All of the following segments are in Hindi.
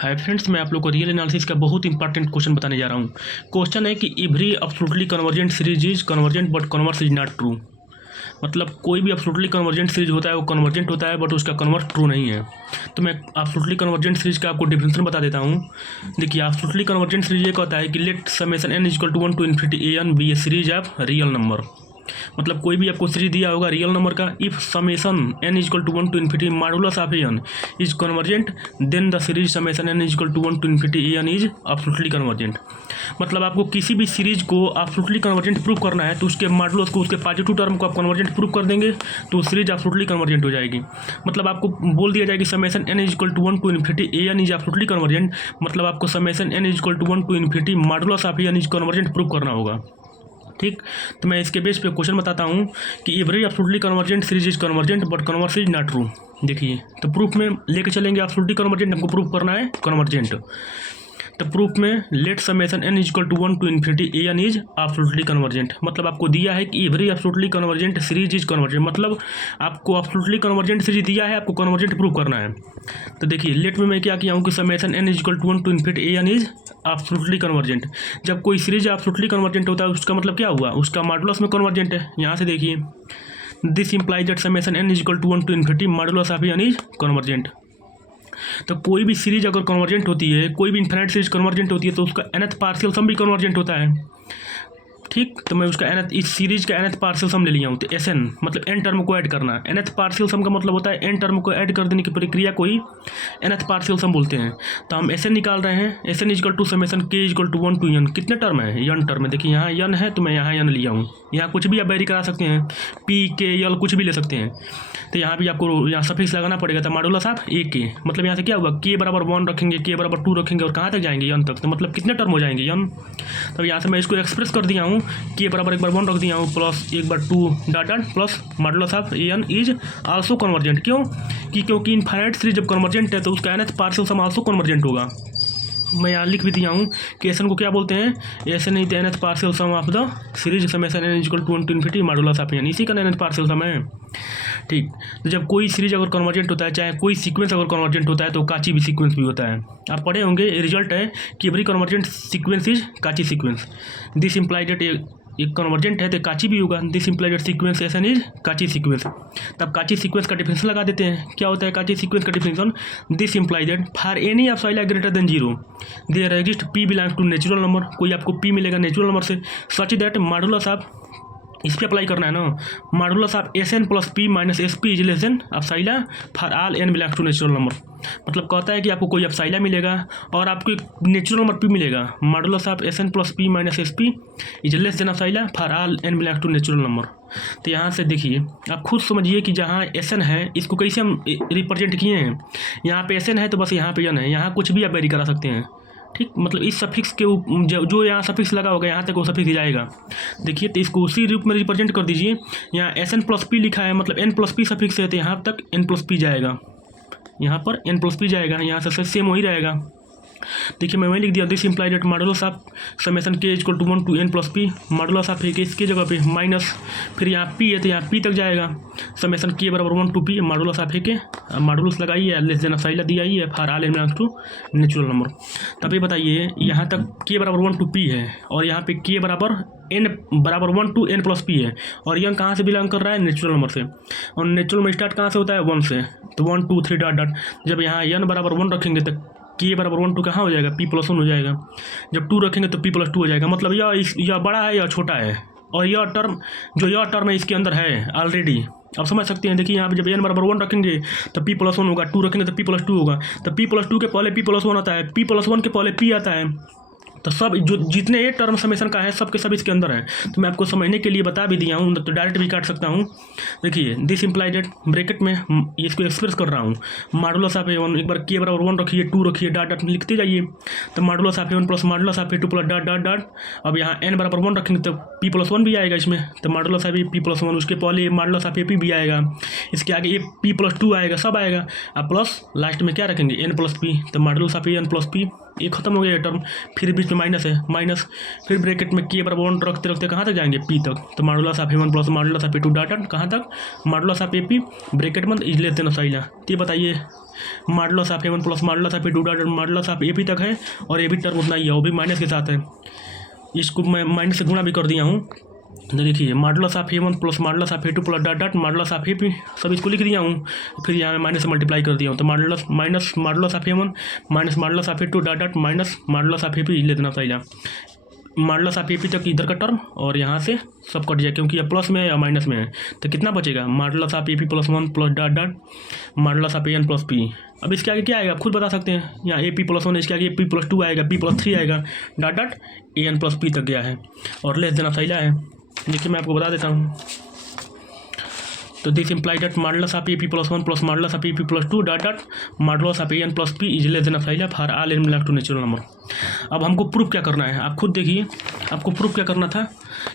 हाय फ्रेंड्स, मैं आप लोग को रियल एनालिसिस का बहुत इंपॉर्टेंट क्वेश्चन बताने जा रहा हूँ। क्वेश्चन है कि every absolutely convergent series is convergent but converse is not true. मतलब कोई भी एब्सोल्युटली कन्वर्जेंट सीरीज होता है वो कन्वर्जेंट होता है बट उसका कन्वर्स ट्रू नहीं है। तो मैं एब्सोल्युटली कन्वर्जेंट सीरीज का आपको डिफिनेशन बता देता हूँ। देखिए, एब्सोल्युटली कन्वर्जेंट सीरीज ये कहता है कि let summation n equal to 1 to infinity an be a series of real number. मतलब कोई भी आपको सीरीज दिया होगा रियल नंबर का, if summation n equal to 1 to infinity modulus of an is convergent then the series summation n equal to 1 to infinity an is absolutely convergent. मतलब आपको किसी भी सीरीज को एब्सोल्युटली कन्वर्जेंट प्रूव करना है तो उसके मॉडुलस को, उसके पॉजिटिव टर्म को आप कन्वर्जेंट प्रूव कर देंगे तो सीरीज एब्सोल्युटली कन्वर्जेंट हो जाएगी। मतलब आपको बोल दिया जाएगा summation n equal to 1 to infinity an is absolutely convergent, मतलब आपको summation n equal to 1 to infinity modulus of an is convergent prove करना होगा। ठीक, तो मैं इसके बेस पे क्वेश्चन बताता हूँ कि every absolutely convergent series is convergent but converse is not true. देखिए, तो प्रूफ में लेके चलेंगे एब्सोल्युटली कन्वर्जेंट, हमको प्रूफ करना है कन्वर्जेंट। तो प्रूफ में let summation n equal to 1 to infinity an is absolutely convergent. मतलब आपको दिया है कि every absolutely convergent series is convergent, मतलब आपको एब्सोल्युटली कन्वर्जेंट सीरीज दिया है, आपको कन्वर्जेंट प्रूव करना है। तो देखिए, लेट में मैं क्या किया हूँ कि summation n equal to 1 to infinity an is absolutely convergent. जब कोई सीरीज एब्सोल्युटली कन्वर्जेंट होता है उसका मतलब क्या हुआ, उसका मॉडुलस में कन्वर्जेंट है। यहाँ से देखिए, this implies that summation n equal to 1 to infinity modulus of an is convergent. तो कोई भी सीरीज अगर कन्वर्जेंट होती है, कोई भी इन्फिनिट सीरीज कन्वर्जेंट होती है तो उसका nth पार्शियल सम भी कन्वर्जेंट होता है। ठीक, तो मैं उसका nth, इस सीरीज का nth पार्शियल सम ले लिया हूँ। तो Sn मतलब n टर्म को ऐड करना। nth पार्शियल सम का मतलब होता है n टर्म को ऐड कर देने की प्रक्रिया को ही nth पार्शियल सम बोलते हैं। तो हम Sn निकाल रहे हैं। Sn equal to summation k equal to 1 to n। कितने टर्म है, n टर्म है। देखिए यहाँ n है तो मैं यहाँ n लिया हूँ। यहाँ कुछ भी आप वेरी करा सकते हैं, p k l कुछ भी ले सकते हैं। तो यहाँ भी आपको यहाँ सफिक्स लगाना पड़ेगा। तो मॉडुलस ऑफ a k, मतलब यहाँ से क्या हुआ, k बराबर 1 रखेंगे, k बराबर 2 रखेंगे और कहाँ तक जाएंगे, n तक। तो मतलब कितने टर्म हो जाएंगे, n। तब यहाँ से मैं इसको एक्सप्रेस कर दिया हूँ, k बराबर एक बार 1 रख दिया हूँ प्लस एक बार 2 dot dot plus modulus of an is also convergent. क्यों कि क्योंकि इनफाइनाइट सीरीज जब कन्वर्जेंट है तो उसका nth partial sum also convergent होगा। मैं यहाँ लिख भी दिया हूँ कि Sn को क्या बोलते हैं, Sn is the nth partial sum of the series summation n equal to 1 to infinity modulus of an, इसी का nth पार्शियल सम है। ठीक, तो जब कोई सीरीज अगर कन्वर्जेंट होता है, चाहे कोई सीक्वेंस अगर कन्वर्जेंट होता है तो काची भी सीक्वेंस भी होता है। आप पढ़े होंगे, रिजल्ट है कि every convergent sequence is Cauchy sequence. This implied एक कन्वर्जेंट है तो काची भी होगा। This implied sequence Sn is Cauchy sequence. तब काची सीक्वेंस का डिफिनेशन लगा देते हैं। क्या होता है काची सीक्वेंस का definition, this implied for any of साइला greater than 0 there exist p belongs to natural number. कोई आपको p मिलेगा नेचुरल नंबर से, सच दैट मॉडुलस ऑफ, इस पर अप्लाई करना है ना, modulus of Sn plus p minus S P is less than epsilon for all n belongs to natural number. मतलब कहता है कि आपको कोई एप्सिलॉन मिलेगा और आपको एक नेचुरल नंबर p मिलेगा, modulus of Sn plus p minus S P is less than epsilon for all n belongs to natural number. तो यहाँ से देखिए, आप खुद समझिए कि जहाँ Sn है इसको कैसे हम रिप्रेजेंट किए हैं। यहाँ पे Sn है तो बस यहाँ पे n है, यहाँ कुछ भी आप वेरी करा सकते हैं। ठीक, मतलब इस सफिक्स के जो यहाँ सफिक्स लगा होगा यहाँ तक वो सफिक्स जाएगा। देखिए, तो इसको उसी रूप में रिप्रेजेंट कर दीजिए। यहाँ Sn प्लस पी लिखा है, मतलब n प्लस पी सफिक्स है तो यहाँ तक n प्लस पी जाएगा, यहाँ पर n प्लस पी जाएगा, यहाँ से सेम वही रहेगा। देखिए, मैं वही लिख दिया, this implied that modulus of summation k equal to 1 to n plus P modulus of a K, इसके जगह पे माइनस, फिर यहाँ p है तो यहाँ p तक जाएगा, समेशन k बराबर 1 to p modulus of a K, modulus लगाइए लेस देन एप्सिलॉन दिया ही है for all n belongs to natural number. तब ये बताइए, यहाँ तक k बराबर 1 टू p है और यहाँ पे k बराबर n बराबर 1 टू n प्लस p है और यह कहाँ से बिलोंग कर रहा है, नेचुरल नंबर से। और नेचुरल में स्टार्ट कहाँ से होता है, 1 से। तो 1 2 3 डॉट डॉट, जब यहाँ n बराबर 1 रखेंगे तो k बराबर 1 2 कहाँ हो जाएगा, p प्लस 1 हो जाएगा। जब 2 रखेंगे तो p प्लस 2 हो जाएगा। मतलब यह बड़ा है या छोटा है, और यह टर्म है इसके अंदर है ऑलरेडी। आप समझ सकते हैं। देखिए, यहाँ पे जब n बराबर 1 रखेंगे तो p प्लस 1 होगा, 2 रखेंगे तो p प्लस 2 होगा। तो p प्लस 2 के पहले p प्लस 1 आता है, p प्लस 1 के पहले p आता है। तो सब जो जितने ये टर्म समेशन का है सब के सब इसके अंदर है। तो मैं आपको समझने के लिए बता भी दिया हूँ, तो डायरेक्ट भी काट सकता हूँ। देखिए, दिस इम्प्लाइड ब्रैकेट में इसको एक्सप्रेस कर रहा हूँ, मॉडुलस ऑफ a1, एक बार k बराबर 1 रखिए, 2 रखिए, डॉट डॉट लिखते जाइए। तो modulus of a1 plus modulus of a2 plus dot dot dot. अब यहाँ n बराबर 1 रखेंगे तो p प्लस 1 भी आएगा इसमें, तो मॉडुलस ऑफ p प्लस 1, उसके पहले मॉडुलस ऑफ p भी आएगा, इसके आगे p प्लस 2 आएगा, सब आएगा। अब प्लस लास्ट में क्या रखेंगे, n प्लस p, तो modulus of n plus p ये खत्म हो गया ये टर्म, फिर बीच में माइनस है, माइनस, फिर ब्रैकेट में के बराबर 1 रखते रखते कहाँ तक जाएंगे पी तक, तो modulus of A1 plus modulus of A2 dot dot कहाँ तक, मॉडुलस ऑफ AP ब्रैकेट में इजले देना सही ना। तो ये बताइए modulus of A1 plus modulus of A2 dot dot modulus of AP तक है और ये भी टर्म उतना ही है, वो भी माइनस के साथ है, इसको मैं माइनस से गुणा भी कर दिया हूँ। तो देखिए modulus of A1 plus modulus of A2 plus dot dot modulus of AP सब इसको लिख दिया हूँ, फिर यहाँ में माइनस से मल्टीप्लाई कर दिया हूँ, तो modulus minus modulus of A1 minus modulus of A2 dot dot minus modulus of AP ले देना चाहिए, मॉडुलस ऑफ AP तक इधर का टर्म और यहाँ से सब कट जाए क्योंकि ये प्लस में है या माइनस में है, तो कितना बचेगा modulus of AP plus 1 plus dot dot modulus of AN plus P। अब इसके आगे क्या आएगा आप खुद बता सकते हैं, यहाँ AP प्लस 1 इसके आगे P प्लस 2 आएगा, P प्लस 3 आएगा, dot dot AN plus P तक गया है और लेस देना सही है। देखिए मैं आपको बता देता हूँ, तो this imply that modulus of AP plus 1 plus modulus of AP plus 2 dot dot modulus of AN plus P is less than file for all N belong to natural number. अब हमको प्रूफ क्या करना है, आप खुद देखिए, आपको प्रूफ क्या करना था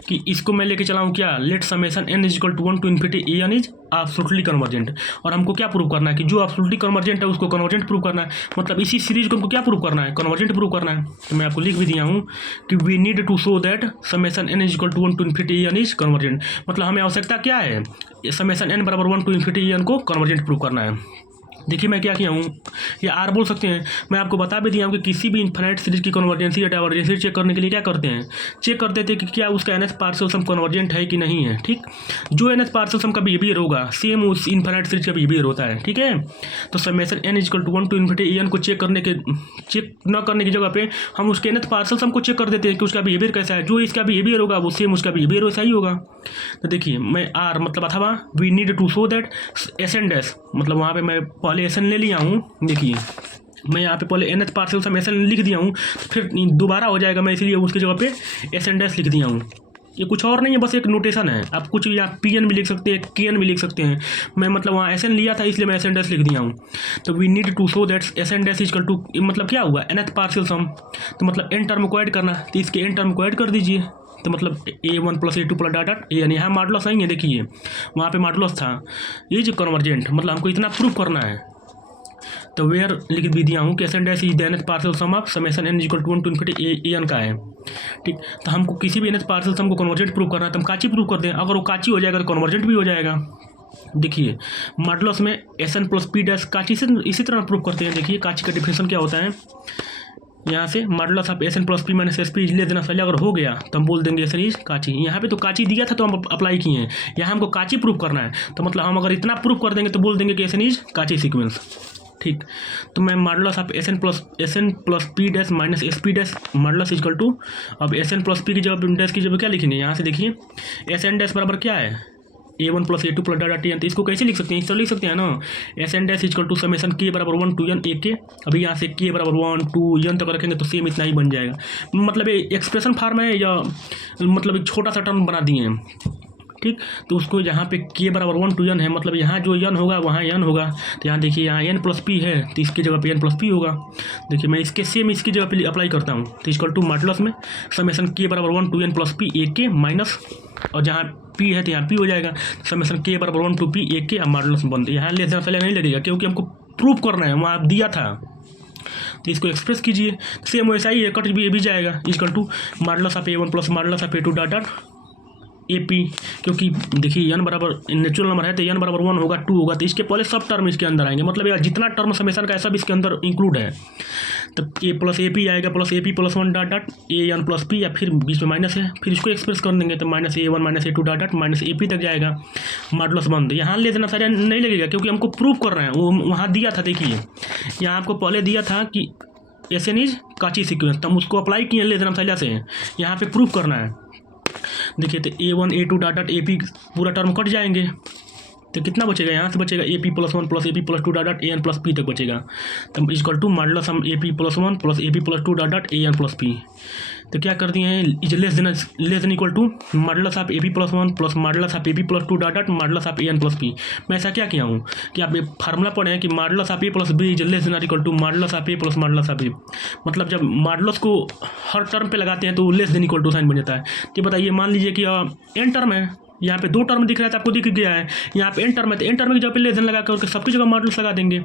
कि इसको मैं लेके चला हूँ क्या, let summation n is equal to 1 to infinity AN is absolutely convergent, और हमको क्या प्रूव करना है कि जो एब्सोल्युटली कन्वर्जेंट है उसको कन्वर्जेंट प्रूव करना है, मतलब इसी सीरीज को हमको क्या प्रूव करना है, कन्वर्जेंट प्रूव करना है। तो मैं आपको लिख भी दिया हूँ कि we need to show that summation n is equal to 1 to infinity AN is convergent, मतलब हमें आवश्यकता क्या है, समेशन n बराबर 1 टू इन्फिनिटी AN को कन्वर्जेंट प्रूव करना है। देखिए मैं क्या किया हूँ, ये आर बोल सकते हैं, मैं आपको बता भी दिया हूँ कि किसी भी इन्फिनिट सीरीज की कन्वर्जेंसी या डाइवर्जेंसी चेक करने के लिए क्या करते हैं, चेक करते थे कि क्या उसका nth पार्शियल सम कन्वर्जेंट है कि नहीं है। ठीक, जो nth पार्शियल सम का बिहेवियर होगा सेम उस इन्फिनिट सीरीज का बिहेवियर होता है। ठीक है, तो summation n equal to 1 to infinity AN को चेक न करने की जगह पे हम उसके nth पार्शियल सम को चेक कर देते हैं कि उसका बिहेवियर कैसा है, जो इसका बिहेवियर होगा वो सेम उसका बिहेवियर वैसा ही होगा। तो देखिए मैं आर मतलब अथवा we need to show that SN dash, मतलब वहाँ पे मैं पहले SN ले लिया हूँ, देखिए मैं यहाँ पे पहले nth पार्शियल सम SN लिख दिया हूँ, फिर दोबारा हो जाएगा, मैं इसलिए उसकी जगह पे SN डैश लिख दिया हूँ। ये कुछ और नहीं है, बस एक नोटेशन है, आप कुछ यहाँ PN भी लिख सकते हैं, KN भी लिख सकते हैं, मैं मतलब वहाँ SN लिया था इसलिए मैं SN डैश लिख दिया हूँ। तो we need to show that SN dash equal to, मतलब क्या हुआ nth पार्शियल सम, तो मतलब n टर्म को ऐड करना, तो इसके n टर्म को ऐड कर दीजिए, तो मतलब A1 plus A2 plus dot dot AN, यहाँ मॉडुलस नहीं है, देखिए वहाँ पे मॉडुलस था, ये जो कन्वर्जेंट, मतलब हमको इतना प्रूव करना है। तो वेयर लिख भी दिया हूँ कि SN dash is the nth partial sum of summation n equal to 1 to infinity AN का है। ठीक, तो हमको किसी भी nth पार्शियल सम को कन्वर्जेंट प्रूव करना है, तो हम काची प्रूव करते हैं, अगर वो काची हो जाएगा तो कन्वर्जेंट भी हो जाएगा। देखिए मॉडुलस में SN प्लस P डैश काची से इसी तरह प्रूव करते हैं। देखिए काची का डिफिनेशन क्या होता है, यहाँ से modulus of SN plus P minus SP ले देना चाहिए, अगर हो गया तो हम बोल देंगे SN इज काची। यहाँ पे तो काची दिया था तो हम अप्लाई किए हैं, यहाँ हमको काची प्रूव करना है, तो मतलब हम अगर इतना प्रूव कर देंगे तो बोल देंगे कि SN इज काची सीक्वेंस। ठीक, तो मैं modulus of SN plus P dash minus SP dash modulus equal to, अब SN प्लस P की जगह डैश की जगह क्या लिखेंगे, यहाँ से देखिए SN डैश बराबर क्या है A1 plus A2 plus dot dot AN, तो इसको कैसे लिख सकते हैं, इस तरह लिख सकते हैं ना, SN dash equal to summation K बराबर 1 टू N AK, अभी यहाँ से K बराबर 1 टू N तक रखेंगे तो सेम इतना ही बन जाएगा, मतलब ये एक्सप्रेशन फॉर्म है या मतलब एक छोटा सा टर्म बना दिए हैं। ठीक, तो उसको यहाँ पे K बराबर 1 टू N है, मतलब यहाँ जो N होगा वहाँ N होगा, तो यहाँ देखिए यहाँ N प्लस P है तो इसकी जगह पे N प्लस P होगा। देखिए मैं इसके सेम इसकी जगह पे अप्लाई करता हूँ, तो इक्वल टू मॉडुलस में समेशन K बराबर 1 to N plus P AK minus, और जहाँ P है तो यहाँ P हो जाएगा, समेशन K बराबर 1 टू P AK अब मॉडुलस बंद, यहाँ लेस देन पहले नहीं लगेगा क्योंकि हमको प्रूव करना है, वहाँ दिया था, तो इसको एक्सप्रेस कीजिए, सेम वैसा ही है, कट भी जाएगा, equal to modulus of A1 plus modulus of A2 dot dot AP, क्योंकि देखिए n बराबर नेचुरल नंबर है तो n बराबर 1 होगा 2 होगा, तो इसके पहले सब टर्म इसके अंदर आएंगे, मतलब यार जितना टर्म समेशन का है सब इसके अंदर इंक्लूड है, तो A प्लस AP आएगा plus AP plus 1 dot dot AN plus P, या फिर बीच में माइनस है, फिर इसको एक्सप्रेस कर देंगे तो minus A1 minus A2 dot dot minus AP तक जाएगा, मॉडुलस बंद। यहाँ ले देना सारे नहीं लगेगा क्योंकि हमको प्रूव कर रहे हैं, वो वहाँ दिया था, देखिए यहाँ आपको पहले दिया था कि SN इज काची सीक्वेंस, तो हम उसको अप्लाई किए ले देना पहले से, यहाँ पे प्रूव करना है। देखिए तो A1 A2 dot dot AP पूरा टर्म कट जाएंगे, तो कितना बचेगा, यहाँ से बचेगा AP plus 1 plus AP plus 2 dot dot AN plus P तक बचेगा, तो इक्वल टू मॉडुलस हम AP plus 1 plus AP plus 2 dot dot AN plus P, तो क्या कर दिए हैं, is less than equal to modulus of AP plus 1 plus modulus of AP plus 2 dot dot modulus of AN plus P। मैं ऐसा क्या किया हूँ कि आप फार्मूला पढ़े हैं कि modulus of A plus B is less than equal to modulus of A plus modulus of B, मतलब जब मॉडुलस को हर टर्म पे लगाते हैं तो less than equal to sign बन जाता है। तो बताइए मान लीजिए कि n टर्म है, यहाँ पे 2 टर्म दिख रहा है तो आपको दिख गया है। यहाँ पे एन टर्म है तो एन टर्म की जगह पे लेस देन लगा करके सबकी जगह मॉडुलस लगा देंगे।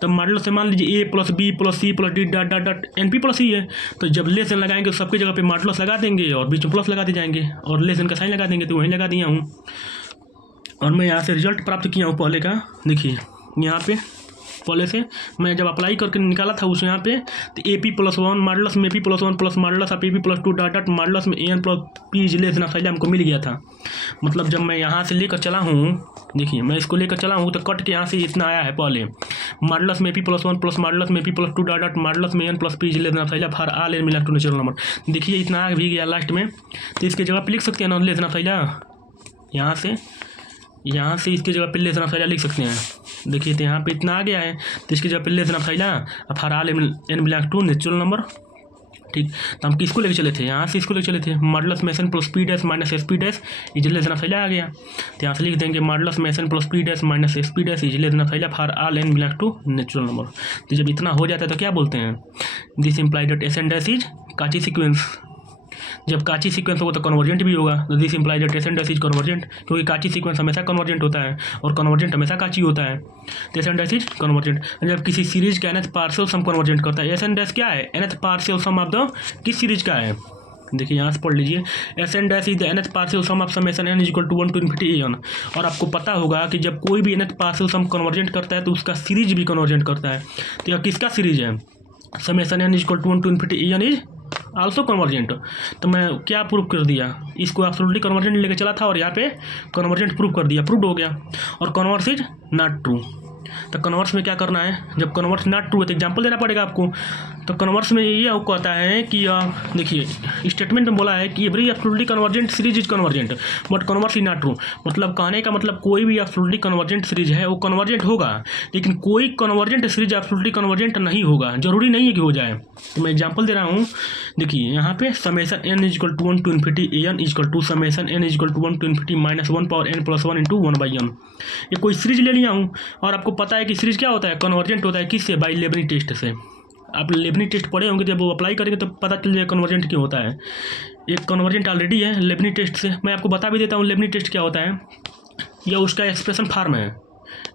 तो मॉडुलस से मान लीजिए A plus B plus C plus D dot dot dot N P plus E है, तो जब लेस देन लगाएंगे तो सबकी जगह पे मॉडुलस लगा देंगे और बीच में प्लस लगा दिए जाएंगे और लेस देन का साइन लगा देंगे। तो वहीं लगा दिया हूँ और मैं यहाँ से रिजल्ट प्राप्त किया हूँ पहले का। देखिए यहाँ पे पहले से मैं जब अप्लाई करके निकाला था उस यहाँ पे तो A P plus one modulus में P plus one plus modulus of A P plus two dot dot modulus में N plus P is less than of हमको मिल गया था। मतलब जब मैं यहाँ से लेकर चला हूँ, देखिए मैं इसको लेकर चला हूँ तो कट के यहाँ से इतना आया है पहले मॉडुलस में P plus one plus modulus में P plus two dot dot modulus में N plus P is less than of for all N belong to natural number. देखिए इतना आ भी गया लास्ट में, तो इसके जगह पे लिख सकते हैं ना लेस देन ऑफ यहाँ से इसकी जगह पे लेस देन ऑफ लिख सकते हैं। देखिए तो यहाँ पे इतना आ गया है तो इसकी जगह पे less than of for all N belong to natural number. ठीक, तो हम किसको लेके चले थे, यहाँ से इसको लेके चले थे मॉडुलस में S N plus P dash minus S P dash is less than of आ गया। तो यहाँ से लिख देंगे मॉडुलस में S N plus P dash minus S P dash is less than of for all N belong to natural number. तो जब इतना हो जाता है तो क्या बोलते हैं, this imply that S n dash is Cauchy sequence. जब काची सीक्वेंस होगा तो कन्वर्जेंट भी होगा, तो this imply that S n dash is convergent, क्योंकि काची सीक्वेंस हमेशा कन्वर्जेंट होता है और कन्वर्जेंट हमेशा काची होता है। तो S n dash is convergent. जब किसी सीरीज का nth पार्शियल सम कन्वर्जेंट करता है, एस एन डैश क्या है, nth partial sum of the किस सीरीज का है। देखिए यहाँ से पढ़ लीजिए, S n dash is the nth partial sum of summation n equal to 1 to infinity n. और आपको पता होगा कि जब कोई भी nth पार्शियल सम कन्वर्जेंट करता है तो उसका सीरीज भी कन्वर्जेंट करता है। तो यह किसका सीरीज है, summation n equal to 1 to infinity n is also convergent. तो मैं क्या प्रूव कर दिया, इसको एब्सोल्युटली कन्वर्जेंट लेके चला था और यहाँ पे कन्वर्जेंट प्रूव कर दिया, प्रूव हो गया। और कन्वर्स इज नॉट ट्रू। तो कन्वर्स में क्या करना है, जब कन्वर्स नॉट ट्रू है तो एग्जाम्पल देना पड़ेगा आपको। तो कन्वर्स में ये कहता है कि देखिए स्टेटमेंट में बोला है कि every absolutely convergent series is convergent but converse is not true. मतलब कहने का मतलब कोई भी एब्सोल्युटली कन्वर्जेंट सीरीज है वो कन्वर्जेंट होगा, लेकिन कोई कन्वर्जेंट सीरीज एब्सोल्युटली कन्वर्जेंट नहीं होगा, जरूरी नहीं है कि हो जाए। तो मैं एग्जाम्पल दे रहा हूँ, देखिए यहाँ पे summation n equal to 1 to infinity n equal to summation n equal to 1 to infinity minus 1 power n plus 1 into 1/n। ये कोई सीरीज ले लिया हूँ और आपको पता है कि सीरीज क्या होता है, कन्वर्जेंट होता है किससे, बाई लेबनी टेस्ट से। आप लेबनी टेस्ट पढ़े होंगे, जब वो अप्लाई करेंगे तो पता चल जाएगा कन्वर्जेंट क्यों होता है। एक कन्वर्जेंट ऑलरेडी है लेबनी टेस्ट से, मैं आपको बता भी देता हूँ लेबनी टेस्ट क्या होता है। यह उसका एक्सप्रेशन फॉर्म है,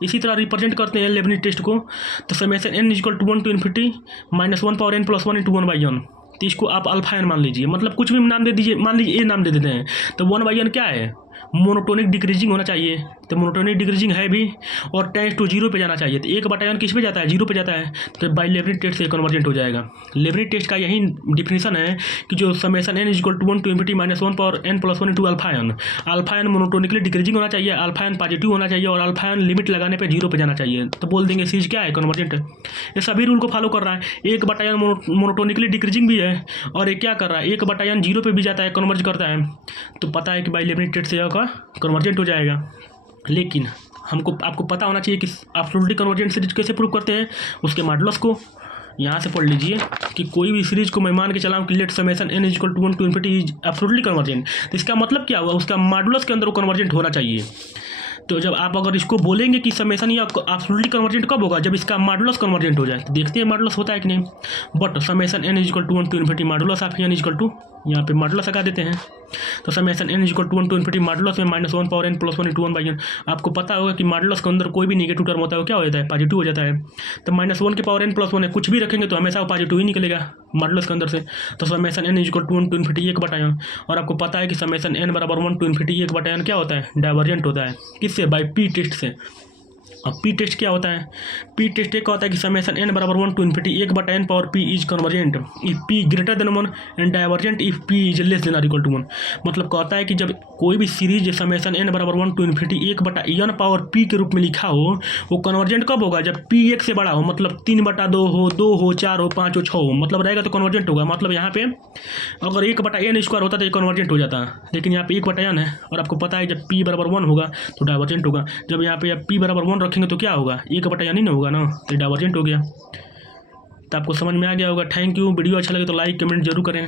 इसी तरह रिप्रेजेंट करते हैं लेबनी टेस्ट को। तो summation n equal to 1 to infinity minus 1 power n plus 1 into 1/n। तो इसको आप अल्फा एन मान लीजिए, मतलब कुछ भी नाम दे दीजिए, मान लीजिए ए नाम दे देते हैं। तो 1/n क्या है, मोनोटोनिक डिक्रीजिंग होना चाहिए, तो मोनोटोनिक डिक्रीजिंग है भी, और टेंस टू 0 पे जाना चाहिए। तो 1/n किस पे जाता है, 0 पे जाता है, तो बाई लेबनी टेस्ट से कन्वर्जेंट हो जाएगा। लेबनी टेस्ट का यही डिफिनेशन है कि जो summation n equal to 1 to infinity minus 1 power n plus 1 into alpha n monotonically decreasing होना चाहिए, अल्फा एन पॉजिटिव होना चाहिए और अल्फा एन लिमिट लगाने पे 0 पे जाना चाहिए। तो बोल देंगे सीरीज क्या है, कन्वर्जेंट है। ये सभी रूल को फॉलो कर रहा है। 1/n मोनोटोनिकली डिक्रीजिंग भी है और ये क्या कर रहा है, 1/n 0 पे भी जाता है, कन्वर्ज करता है। तो पता है कि बाई लेबनी टेस्ट से का कन्वर्जेंट हो जाएगा। लेकिन आपको पता होना चाहिए कि एब्सोल्युटली कन्वर्जेंट सीरीज कैसे प्रूव करते हैं, उसके मॉडुलस को यहाँ से पढ़ लीजिए कि कोई भी सीरीज को मैं मान के चलाऊँ कि let summation n equal to 1 to infinity is absolutely convergent. तो इसका मतलब क्या हुआ, उसका मॉडुलस के अंदर वो कन्वर्जेंट होना चाहिए। तो जब आप अगर इसको बोलेंगे कि समेशन या एब्सोल्युटली कन्वर्जेंट कब होगा, जब इसका मॉडुलस कन्वर्जेंट हो जाए। तो देखते हैं मॉडुलस होता है कि नहीं। But summation n equal to 1 to infinity modulus of n equal to, यहाँ पे मॉडुलस लगा देते हैं। तो summation n equal to 1 to infinity modulus में minus 1 power n plus 1 into 1/n। आपको पता होगा कि मॉडुलस के अंदर कोई भी नेगेटिव टर्म होता है वो क्या हो जाता है, पॉजिटिव हो जाता है। तो माइनस 1 के पावर n प्लस 1 है, कुछ भी रखेंगे तो हमेशा वो पॉजिटिव ही निकलेगा मॉडुलस के अंदर से। तो summation n equal to 1 to infinity 1/n। और आपको पता है कि समेशन n बराबर 1 to infinity 1/n क्या होता है, डाइवर्जेंट होता है। किससे, बाई पी टेस्ट से। अब पी टेस्ट क्या होता है, पी टेस्ट एक होता है कि समेशन n बराबर 1 to infinity 1/n power p is convergent if p greater than 1 and divergent if p is less then और इक्वल टू 1। मतलब कहता है कि जब कोई भी सीरीज समेशन n बराबर 1 to infinity 1/n power p के रूप में लिखा हो, वो कन्वर्जेंट कब होगा, जब p 1 से बड़ा हो, मतलब 3/2 हो, 2 हो, 4 हो, 5 हो, 6 हो, मतलब रहेगा तो कन्वर्जेंट होगा। मतलब यहाँ पे अगर 1/n² होता तो ये कन्वर्जेंट हो जाता, लेकिन यहाँ पे 1/n है और आपको पता है जब p बराबर 1 होगा तो डाइवर्जेंट होगा। जब यहाँ पे p बराबर 1 रखेंगे तो क्या होगा, 1/n ही ना होगा ना, तो डाइवर्जेंट हो गया। तो आपको समझ में आ गया होगा। Thank you. वीडियो अच्छा लगे तो लाइक कमेंट जरूर करें।